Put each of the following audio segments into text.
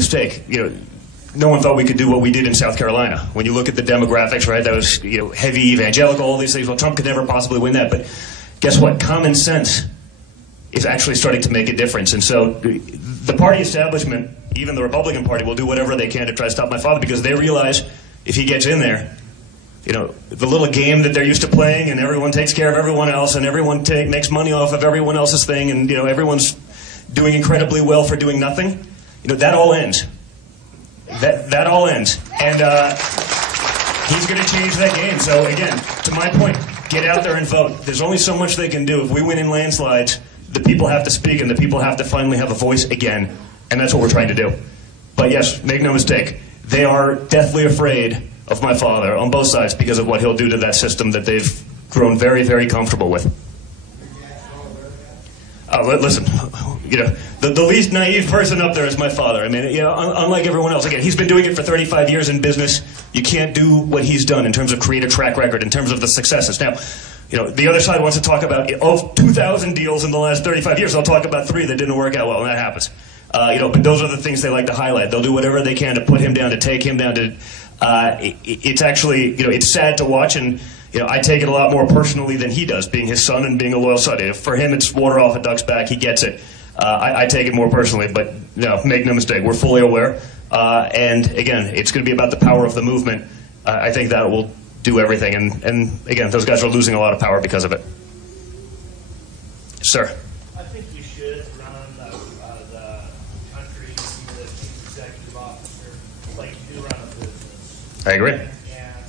mistake, no one thought we could do what we did in South Carolina. When you look at the demographics, right, that was heavy evangelical, all these things. Well, Trump could never possibly win that. But guess what? Common sense is actually starting to make a difference. And so the party establishment, even the Republican Party, will do whatever they can to try to stop my father, because they realize if he gets in there, the little game that they're used to playing, and everyone takes care of everyone else, and everyone makes money off of everyone else's thing, and everyone's doing incredibly well for doing nothing, that all ends. That all ends. And he's going to change that game. So again, to my point, get out there and vote. There's only so much they can do. If we win in landslides, the people have to speak, and the people have to finally have a voice again. And that's what we're trying to do. But yes, make no mistake, they are deathly afraid of my father on both sides because of what he'll do to that system that they've grown very, very comfortable with. Listen, the least naive person up there is my father. I mean, unlike everyone else, again, he's been doing it for 35 years in business. You can't do what he's done in terms of create a track record, in terms of the successes. Now, the other side wants to talk about, of 2,000 deals in the last 35 years, they'll talk about 3 that didn't work out well, and that happens. But those are the things they like to highlight. They'll do whatever they can to put him down, to take him down. It's actually, it's sad to watch, and I take it a lot more personally than he does, being his son and being a loyal son. For him, it's water off a duck's back. He gets it. I take it more personally, but make no mistake, we're fully aware. And again, it's going to be about the power of the movement. I think that will do everything. And again, those guys are losing a lot of power because of it. Sir. I think you should run the country as the chief executive officer like you do run a business. I agree. And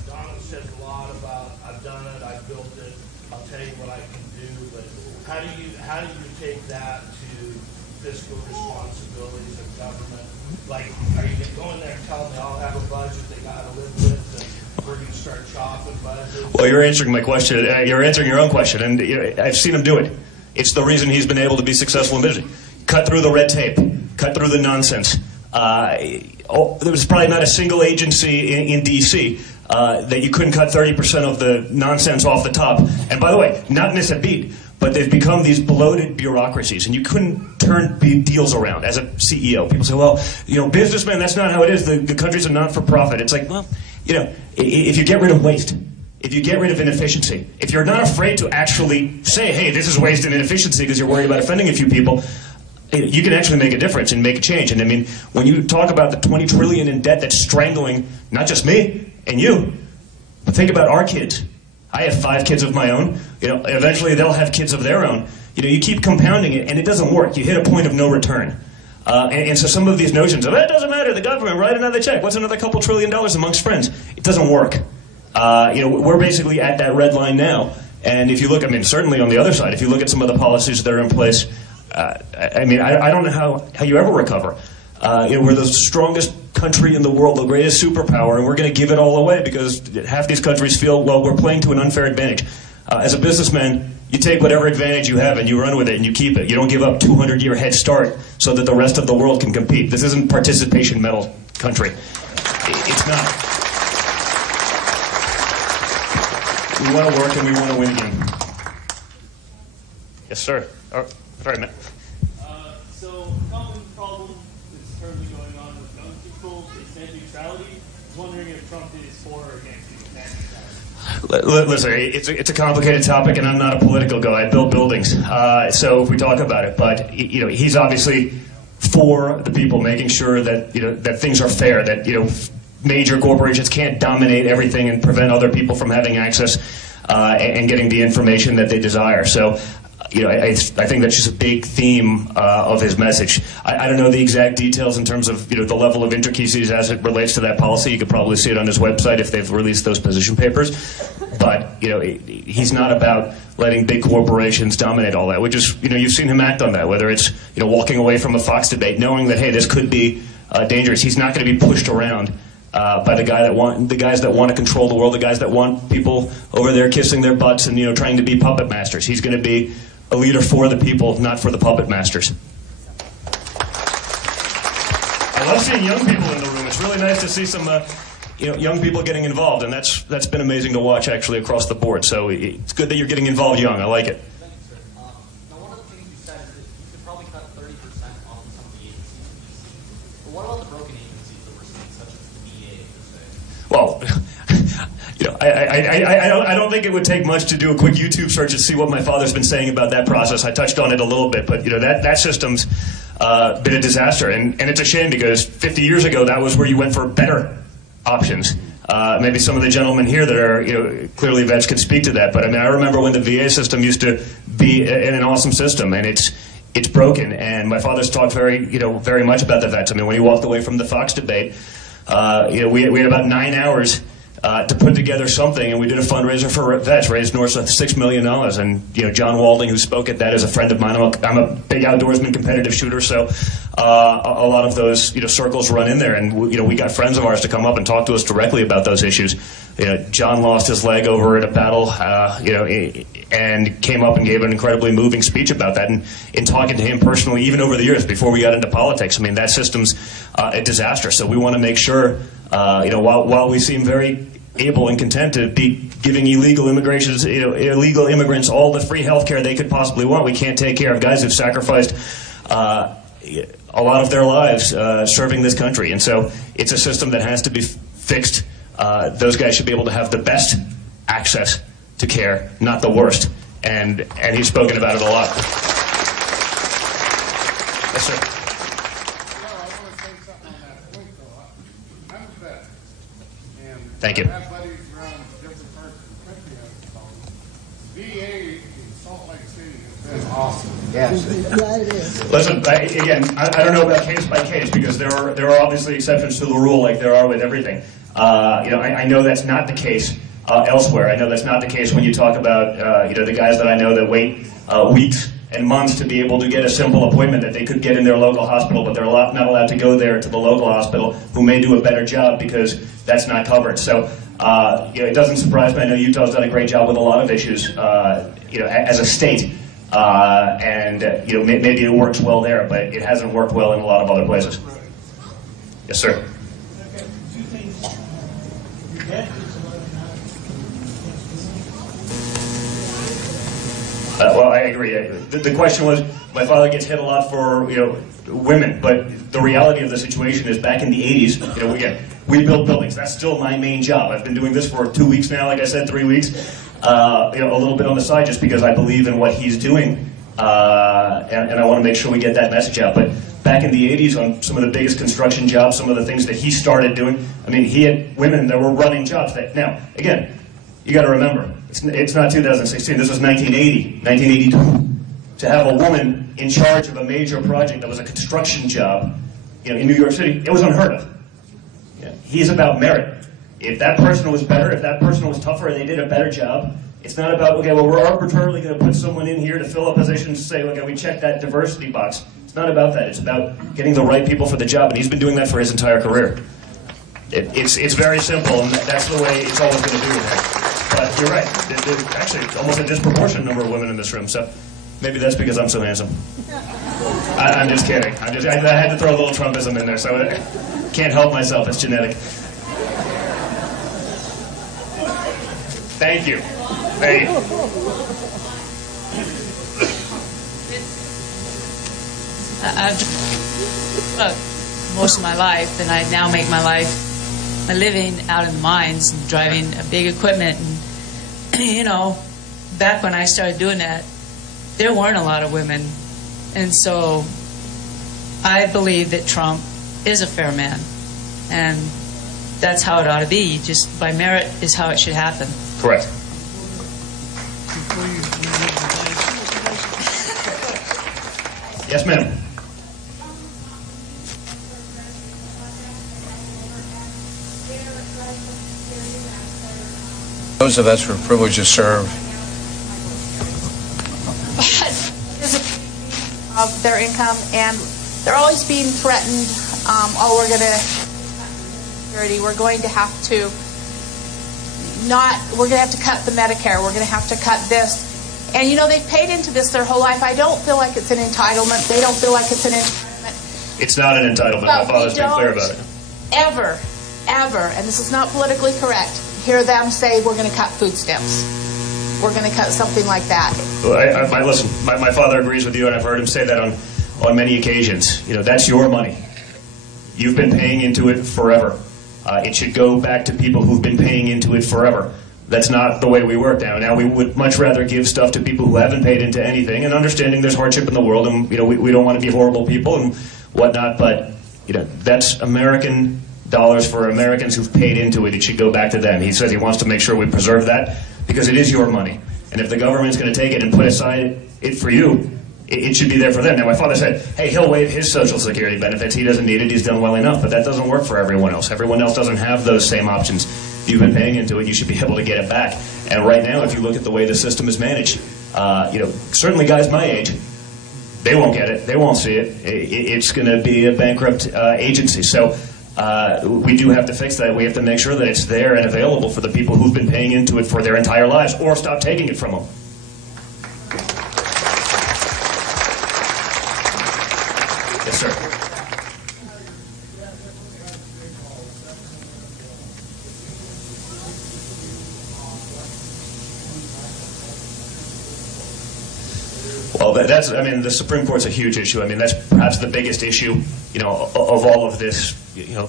Donald says a lot about, I've done it, I've built it, I'll tell you what I can do, but how do you take that to fiscal responsibilities of government? Like, are you going to go in there and tell them they all have a budget they got to live with, and we're going to start chopping budgets? Well, you're answering my question. You're answering your own question, and I've seen him do it. It's the reason he's been able to be successful in business. Cut through the red tape. Cut through the nonsense. There was probably not a single agency in D.C. That you couldn't cut 30% of the nonsense off the top. And by the way, not miss a beat, but they've become these bloated bureaucracies, and you couldn't turn big deals around as a CEO. People say, well, businessmen, that's not how it is. The country's a not-for-profit. It's like, well, if you get rid of waste, if you get rid of inefficiency, if you're not afraid to actually say, hey, this is waste and inefficiency because you're worried about offending a few people, you can actually make a difference and make a change. And I mean, when you talk about the $20 trillion in debt that's strangling not just me and you, but think about our kids. I have 5 kids of my own. Eventually they'll have kids of their own. You keep compounding it, and it doesn't work. You hit a point of no return. And so some of these notions of, it doesn't matter, the government, write another check. What's another couple $1 trillion amongst friends? It doesn't work. We're basically at that red line now. And if you look, certainly on the other side, if you look at some of the policies that are in place, I don't know how you ever recover. We're the strongest country in the world, the greatest superpower, and we're going to give it all away because half these countries feel, well, we're playing to an unfair advantage. As a businessman, you take whatever advantage you have and you run with it and you keep it. You don't give up 200-year head start so that the rest of the world can compete. This isn't participation medal country. It's not. We want to work and we want to win again. Yes, sir. Oh, sorry, Matt. So, common problem is currently going on with gun control, is net neutrality. I was wondering if Trump is for or against net neutrality. Listen, it's a complicated topic, and I'm not a political guy. I build buildings, so if we talk about it, but he's obviously for the people, making sure that that things are fair, that major corporations can't dominate everything and prevent other people from having access and getting the information that they desire. So, I think that's just a big theme of his message. I don't know the exact details in terms of the level of intricacies as it relates to that policy. You could probably see it on his website if they've released those position papers. But he's not about letting big corporations dominate all that. Which is you've seen him act on that. Whether it's walking away from a Fox debate, knowing that hey, this could be dangerous. He's not going to be pushed around by the guys that want to control the world, the guys that want people over there kissing their butts and trying to be puppet masters. He's going to be a leader for the people, not for the puppet masters. I love seeing young people in the room. It's really nice to see some young people getting involved, and that's been amazing to watch actually across the board. So it's good that you're getting involved young. I like it. Thanks, sir. Now, one of the things you said is that you could probably cut 30% on some of the agencies in DC. But what about the broken agencies that we're seeing, such as the VA, per se? Well, you know, I don't think it would take much to do a quick YouTube search and see what my father's been saying about that process. I touched on it a little bit, but you know, that system's been a disaster, and it's a shame because 50 years ago that was where you went for better options. Maybe some of the gentlemen here that are, you know, clearly vets can speak to that. But I mean, I remember when the VA system used to be an awesome system, and it's broken. And my father's talked very much about the vets. I mean, when he walked away from the Fox debate, you know, we had about 9 hours to put together something, and we did a fundraiser for vets, raised north of $6 million. And you know, John Walding, who spoke at that, is a friend of mine. I'm a big outdoorsman, competitive shooter, so a lot of those, you know, circles run in there. And you know, we got friends of ours to come up and talk to us directly about those issues. You know, John lost his leg over at a battle, you know, and came up and gave an incredibly moving speech about that. And in talking to him personally, even over the years before we got into politics, I mean, that system's a disaster. So we want to make sure, you know, while we seem very able and content to be giving illegal immigrants all the free health care they could possibly want, we can't take care of guys who've sacrificed a lot of their lives serving this country. And so it's a system that has to be fixed. Those guys should be able to have the best access to care, not the worst. And he's spoken about it a lot. Yes, sir. Thank you. Awesome. Yes. Yeah, it is. Listen, again, I don't know about case by case because there are obviously exceptions to the rule, like there are with everything. You know, I know that's not the case elsewhere. I know that's not the case when you talk about you know, the guys that I know that wait weeks and months to be able to get a simple appointment that they could get in their local hospital, but they're not allowed to go there to the local hospital, who may do a better job because that's not covered. So you know, it doesn't surprise me. I know Utah's done a great job with a lot of issues, you know, as a state. And you know, maybe it works well there, but it hasn't worked well in a lot of other places. Yes, sir. Okay, two things. Your dad is Well, I agree. The question was, my father gets hit a lot for, you know, women, but the reality of the situation is back in the 80s, you know, we built buildings. That's still my main job. I've been doing this for 2 weeks now, like I said, 3 weeks. You know, a little bit on the side just because I believe in what he's doing, and I want to make sure we get that message out. But back in the 80s, on some of the biggest construction jobs, some of the things that he started doing, I mean, he had women that were running jobs. Now, again, you got to remember, it's not 2016. This was 1980, 1982. To have a woman in charge of a major project that was a construction job, you know, in New York City, it was unheard of. Yeah. He's about merit. If that person was better, if that person was tougher, and they did a better job, it's not about, okay, well, we're arbitrarily going to put someone in here to fill a position to say, okay, we check that diversity box. It's not about that. It's about getting the right people for the job, and he's been doing that for his entire career. It's very simple, and that's the way it's always going to be. But you're right. Actually, it's almost a disproportionate number of women in this room, so maybe that's because I'm so handsome. I'm just kidding. I had to throw a little Trumpism in there, so I can't help myself. It's genetic. Thank you. Thank you. I've most of my life, and I now make my living out in the mines and driving a big equipment. And you know, back when I started doing that, there weren't a lot of women, and so I believe that Trump is a fair man, and that's how it ought to be. Just by merit is how it should happen. Correct. Yes, ma'am. Those of us who are privileged to serve. Of their income, and they're always being threatened. Oh, we're going to security. We're going to have to cut the Medicare. We're going to have to cut this. And you know, they've paid into this their whole life. I don't feel like it's an entitlement. They don't feel like it's an entitlement. It's not an entitlement. My father's been clear about it. Ever, and this is not politically correct, hear them say we're going to cut food stamps. We're going to cut something like that. Well, listen, my father agrees with you, and I've heard him say that on many occasions. You know, that's your money. You've been paying into it forever. It should go back to people who've been paying into it forever. That's not the way we work now. Now we would much rather give stuff to people who haven't paid into anything, and understanding there's hardship in the world, and we don't want to be horrible people and whatnot. But that's American dollars for Americans who've paid into it. It should go back to them. He says he wants to make sure we preserve that because it is your money, and if the government's going to take it and put aside it for you, it should be there for them. Now, my father said, hey, he'll waive his Social Security benefits. He doesn't need it. He's done well enough. But that doesn't work for everyone else. Everyone else doesn't have those same options. If you've been paying into it, you should be able to get it back. And right now, if you look at the way the system is managed, certainly guys my age, they won't get it. They won't see it. It's going to be a bankrupt agency. So we do have to fix that. We have to make sure that it's there and available for the people who've been paying into it for their entire lives, or stop taking it from them. Yes, sir. Well, the Supreme Court's a huge issue. I mean, that's perhaps the biggest issue, of all of this,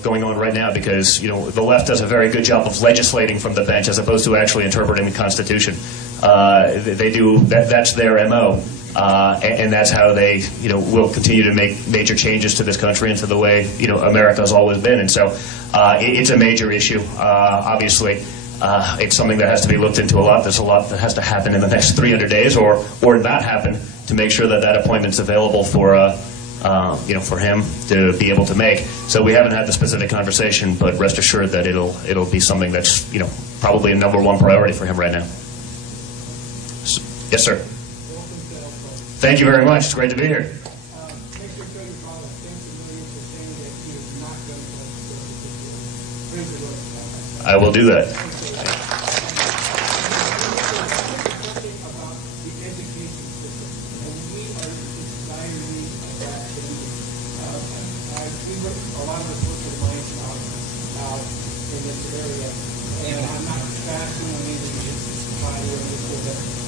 going on right now, because, the left does a very good job of legislating from the bench as opposed to actually interpreting the Constitution. They do, that's their MO. And that's how they, will continue to make major changes to this country and to the way, America's always been. And so it's a major issue, obviously. It's something that has to be looked into a lot. There's a lot that has to happen in the next 300 days or not happen to make sure that that appointment's available for him to be able to make. So we haven't had the specific conversation, but rest assured that it'll be something that's, probably a #1 priority for him right now. Yes, sir. Thank you very much. It's great to be here. I will do that.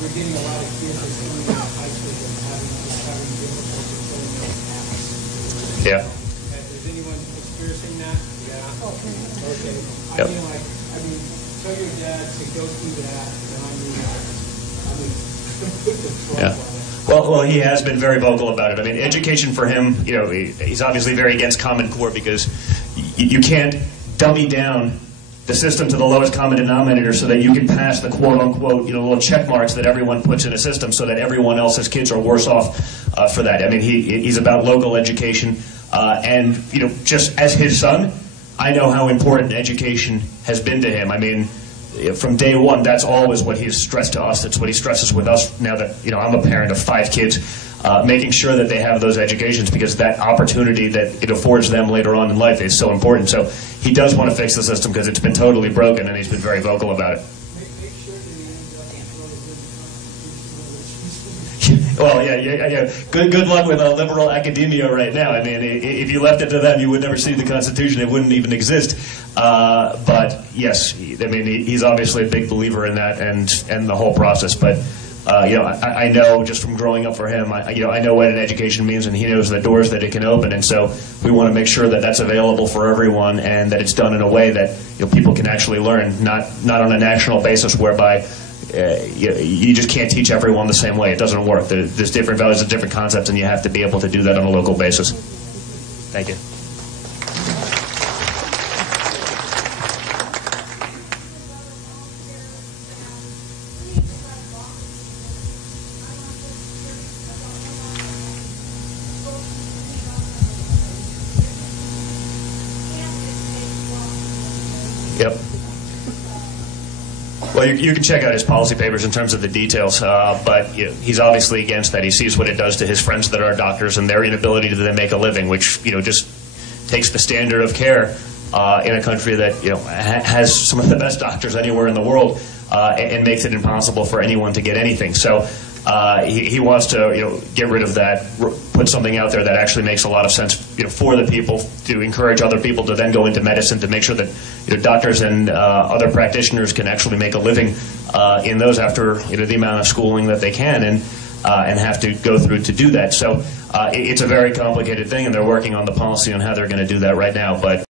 We're getting a lot of kids that are coming out of high school and having difficulty filling out apps. Yeah. Is anyone experiencing that? Yeah. Okay. Yep. Tell your dad to go through that, put the throat Yeah. on it. Well, he has been very vocal about it. I mean, education for him, he's obviously very against Common Core because you can't dummy down the system to the lowest common denominator so that you can pass the quote-unquote, little check marks that everyone puts in a system so that everyone else's kids are worse off for that. I mean, he's about local education. And, just as his son, I know how important education has been to him. I mean, from day one, that's always what he's stressed to us. That's what he stresses with us now that, I'm a parent of 5 kids, making sure that they have those educations because that opportunity that it affords them later on in life is so important. So he does want to fix the system because it's been totally broken, and he's been very vocal about it. Make sure that you end up with Well, yeah. Good luck with liberal academia right now. I mean, if you left it to them, you would never see the Constitution. It wouldn't even exist. But yes, he's obviously a big believer in that and the whole process. But I know just from growing up for him, I know what an education means, and he knows the doors that it can open. And so we want to make sure that that's available for everyone, and that it's done in a way that people can actually learn, not on a national basis whereby you just can't teach everyone the same way. It doesn't work. There's different values and different concepts, and you have to be able to do that on a local basis. Thank you. Yep. Well, you can check out his policy papers in terms of the details, but he's obviously against that. He sees what it does to his friends that are doctors and their inability to then make a living, which just takes the standard of care in a country that has some of the best doctors anywhere in the world and makes it impossible for anyone to get anything. So he wants to get rid of that, put something out there that actually makes a lot of sense for the people, to encourage other people to then go into medicine, to make sure that doctors and other practitioners can actually make a living in those after the amount of schooling that they can and have to go through to do that. So It's a very complicated thing, and they're working on the policy on how they're going to do that right now. But